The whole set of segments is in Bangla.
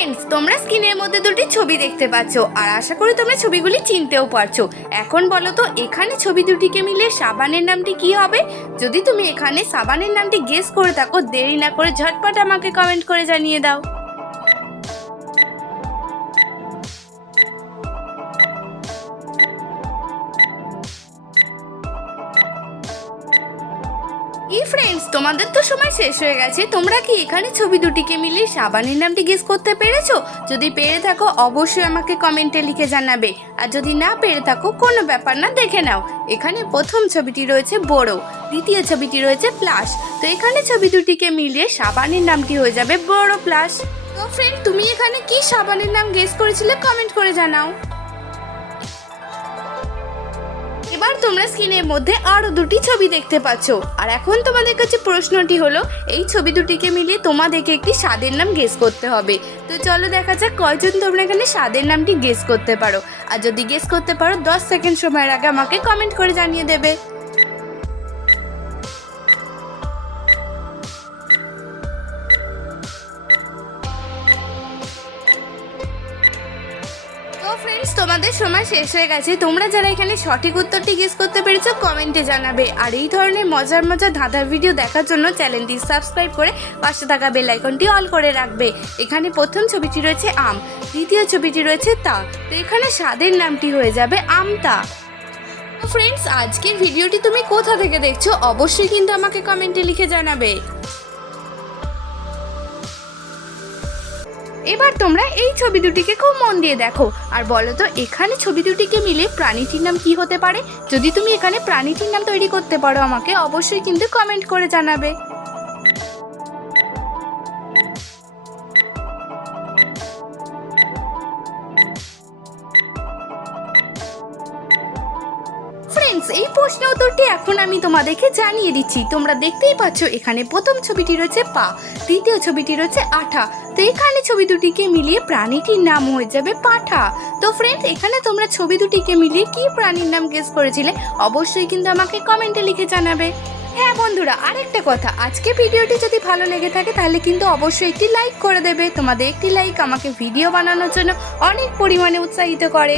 ফ্রেন্ডস তোমরা স্ক্রিনের মধ্যে দুটি ছবি দেখতে পাচ্ছ, আর আশা করি তোমরা ছবিগুলি চিনতেও পারছ। এখন বলো তো, এখানে ছবি দুটিকে মিলে সাবানের নামটি কি হবে? যদি তুমি এখানে সাবানের নামটি গেস করে থাকো, দেরি না করে ঝটপট আমাকে কমেন্ট করে জানিয়ে দাও। ই ফ্রেন্ডস তোমাদের তো সময় শেষ হয়ে গেছে। তোমরা কি এখানে ছবি দুটিকে মিলিয়ে সাবানের নামটি গেস করতে পেরেছ? যদি পেরে থাকো, অবশ্যই আমাকে কমেন্টে লিখে জানাবে। আর যদি না পেরে থাকো, কোনো ব্যাপার না, দেখে নাও। এখানে প্রথম ছবিটি রয়েছে বড় দ্বিতীয় ছবিটি রয়েছে প্লাস তো এখানে ছবি দুটিকে মিলিয়ে সাবানের নামটি হয়ে যাবে বড় প্লাস তো ফ্রেন্ড তুমি এখানে কি সাবানের নাম গেস করেছিলে কমেন্ট করে জানাও। এবার তোমরা স্ক্রিনের মধ্যে আরও দুটি ছবি দেখতে পাচ্ছ। আর এখন তোমাদের কাছে প্রশ্নটি হলো, এই ছবি দুটিকে মিলিয়ে তোমাদেরকে একটি স্বাদের নাম গেস করতে হবে। তো চলো দেখা যাক কয়জন তোমরা এখানে স্বাদের নামটি গেস করতে পারো। আর যদি গেস করতে পারো, দশ সেকেন্ড সময়ের আগে আমাকে কমেন্ট করে জানিয়ে দেবে। তোমাদের সময় শেষ হয়ে গেছে। তোমরা যারা এখানে সঠিক উত্তরটি গেস করতে পেরেছ কমেন্টে জানাবে। আর এই ধরনের মজার মজার ধাঁধার ভিডিও দেখার জন্য চ্যানেলটি সাবস্ক্রাইব করে পাশে থাকা বেল আইকনটি অল করে রাখবে। এখানে প্রথম ছবিটি রয়েছে আম, দ্বিতীয় ছবিটি রয়েছে তা। তো এখানে স্বাদের নামটি হয়ে যাবে আমতা। তো ফ্রেন্ডস আজকের ভিডিওটি তুমি কোথা থেকে দেখছ? অবশ্যই কিন্তু আমাকে কমেন্টে লিখে জানাবে। এবার তোমরা এই ছবি দুটিকে খুব মন দিয়ে দেখো। আর বলো তো, এখানে ছবি দুটিকে মিলে প্রাণীটির নাম কি হতে পারে? যদি তুমি এখানে প্রাণীটির নাম তৈরি করতে পারো আমাকে অবশ্যই কিন্তু কমেন্ট করে জানাবে। ফ্রেন্ডস এই প্রশ্ন উত্তরটি এখন আমি তোমাদেরকে জানিয়ে দিচ্ছি। তোমরা দেখতেই পাচ্ছ, এখানে প্রথম ছবিটি রয়েছে পা, দ্বিতীয় ছবিটি রয়েছে আঠা। তো এখানে ছবি দুটিকে মিলিয়ে প্রাণীটির নাম হয়ে যাবে পাঠা। তো ফ্রেন্ডস এখানে তোমরা ছবি দুটিকে মিলিয়ে কি প্রাণীর নাম গেস করেছিলে, অবশ্যই কিন্তু আমাকে কমেন্টে লিখে জানাবে। হ্যাঁ বন্ধুরা, আরেকটা কথা, আজকে ভিডিওটি যদি ভালো লেগে থাকে, তাহলে কিন্তু অবশ্যই একটি লাইক করে দেবে। তোমাদের একটি লাইক আমাকে ভিডিও বানানোর জন্য অনেক পরিমাণে উৎসাহিত করে।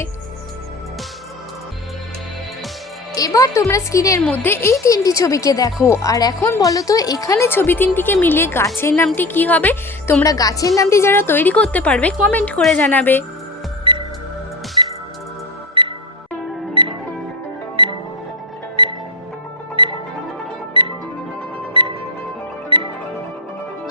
এবার তোমরা স্ক্রিনের মধ্যে এই তিনটি ছবিকে দেখো। আর এখন বলো তো, এখানে ছবি তিনটিকে মিলে গাছের নামটি কি হবে? তোমরা গাছের নামটি যারা তৈরি করতে পারবে কমেন্ট করে জানাবে।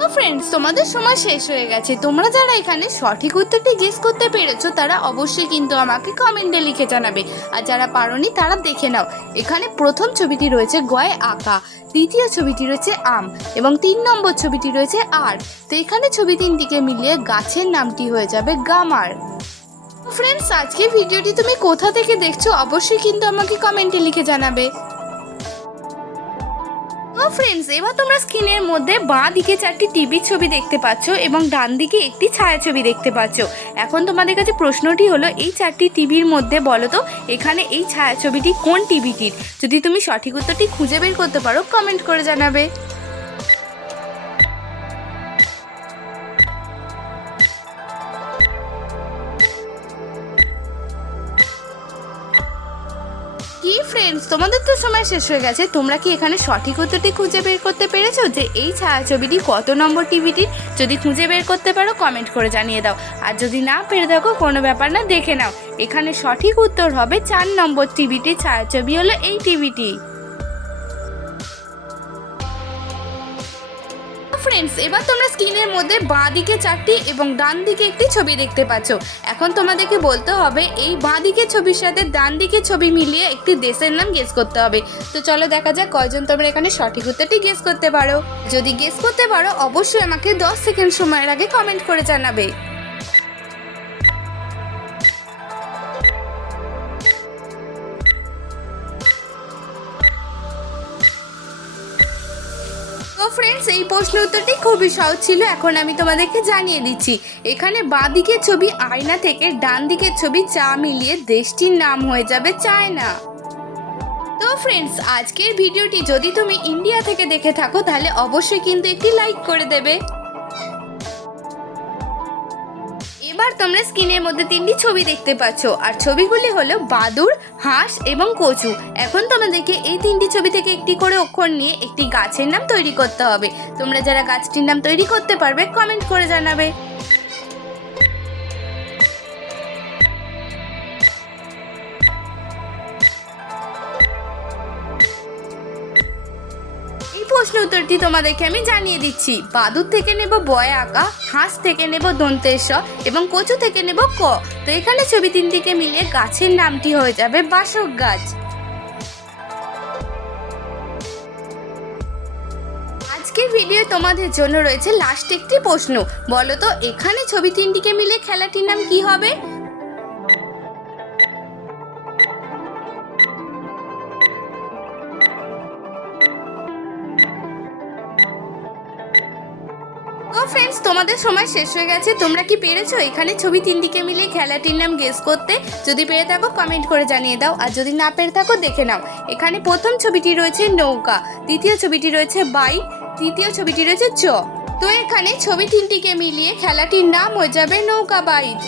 তো ফ্রেন্ডস তোমাদের সময় শেষ হয়ে গেছে। তোমরা যারা এখানে সঠিক উত্তরটি গেস করতে পেরেছ, তারা অবশ্যই কিন্তু আমাকে কমেন্টে লিখে জানাবে। আর যারা পারোনি, তারা দেখে নাও। এখানে প্রথম ছবিটি রয়েছে গয় আঁকা, দ্বিতীয় ছবিটি রয়েছে আম, এবং তিন নম্বর ছবিটি রয়েছে আর তো এখানে ছবি তিনটিকে মিলিয়ে গাছের নামটি হয়ে যাবে গামার। ফ্রেন্ডস আজকে ভিডিওটি তুমি কোথা থেকে দেখছ, অবশ্যই কিন্তু আমাকে কমেন্টে লিখে জানাবে। তো ফ্রেন্ডস এবার তোমরা স্ক্রিনের মধ্যে বাঁ দিকে চারটি টিভির ছবি দেখতে পাচ্ছ এবং ডান দিকে একটি ছায়াছবি দেখতে পাচ্ছ। এখন তোমাদের কাছে প্রশ্নটি হলো, এই চারটি টিভির মধ্যে বলো তো, এখানে এই ছায়াছবিটি কোন টিভিটির যদি তুমি সঠিক উত্তরটি খুঁজে বের করতে পারো কমেন্ট করে জানাবে। কি ফ্রেন্ডস তোমাদের তো সময় শেষ হয়ে গেছে। তোমরা কি এখানে সঠিক উত্তরটি খুঁজে বের করতে পেরেছ? যে এই ছায়াছবিটি কত নম্বর টিভিটির যদি খুঁজে বের করতে পারো কমেন্ট করে জানিয়ে দাও। আর যদি না পেরে থাকো, কোনো ব্যাপার না, দেখে নাও। এখানে সঠিক উত্তর হবে চার নম্বর টিভিটির ছায়াছবি হলো এই টিভিটি ফ্রেন্ডস এবার তোমরা স্ক্রিনের মধ্যে বাঁ দিকে চারটি এবং ডান দিকে একটি ছবি দেখতে পাচ্ছ। এখন তোমাদেরকে বলতে হবে, এই বাঁ দিকের ছবির সাথে ডান দিকে ছবি মিলিয়ে একটি দেশের নাম গেস করতে হবে। তো চলো দেখা যাক কয়জন তোমরা এখানে সঠিক উত্তরটি গেস করতে পারো। যদি গেস করতে পারো, অবশ্যই আমাকে দশ সেকেন্ড সময়ের আগে কমেন্ট করে জানাবে। ফ্রেন্ডস এই প্রশ্ন উত্তরটি খুবই সহজ ছিল। এখন আমি তোমাদেরকে জানিয়ে দিচ্ছি। এখানে বাঁ দিকের ছবি আয়না থেকে ডান দিকের ছবি চা মিলিয়ে দেশটির নাম হয়ে যাবে চায়না। তো ফ্রেন্ডস আজকের ভিডিওটি যদি তুমি ইন্ডিয়া থেকে দেখে থাকো, তাহলে অবশ্যই কিন্তু একটি লাইক করে দেবে। এবার তোমরা স্ক্রিনের মধ্যে তিনটি ছবি দেখতে পাচ্ছ। আর ছবিগুলি হলো বাদুর হাঁস এবং কচু। এখন তোমাদেরকে এই তিনটি ছবি থেকে একটি করে অক্ষর নিয়ে একটি গাছের নাম তৈরি করতে হবে। তোমরা যারা গাছটির নাম তৈরি করতে পারবে কমেন্ট করে জানাবে। উত্তরটি তোমাদেরকে আমি জানিয়ে দিচ্ছি। বাদুর থেকে নেব বয় আঁকা হাঁস থেকে নেব দন্তের স এবং কচু থেকে নেব ক। তো এখানে ছবি তিনটিকে মিলিয়ে গাছের নামটি হয়ে যাবে বাসক গাছ। আজকের ভিডিও তোমাদের জন্য রয়েছে লাস্ট একটি প্রশ্ন। বলো তো, এখানে ছবি তিনটিকে মিলে খেলাটির নাম কি হবে? ও ফ্রেন্ডস তোমাদের সময় শেষ হয়ে গেছে। তোমরা কি পেরেছ? এখানে ছবি তিনটিকে মিলে খেলাটির নাম গেস করতে। যদি পেরে থাকো কমেন্ট করে জানিয়ে দাও। আর যদি না পেরে থাকো, দেখে নাও। এখানে প্রথম ছবিটি রয়েছে নৌকা, দ্বিতীয় ছবিটি রয়েছে বাইক তৃতীয় ছবিটি রয়েছে চ। তো এখানে ছবি তিনটিকে মিলিয়ে খেলাটির নাম হয়ে যাবে নৌকা বাইক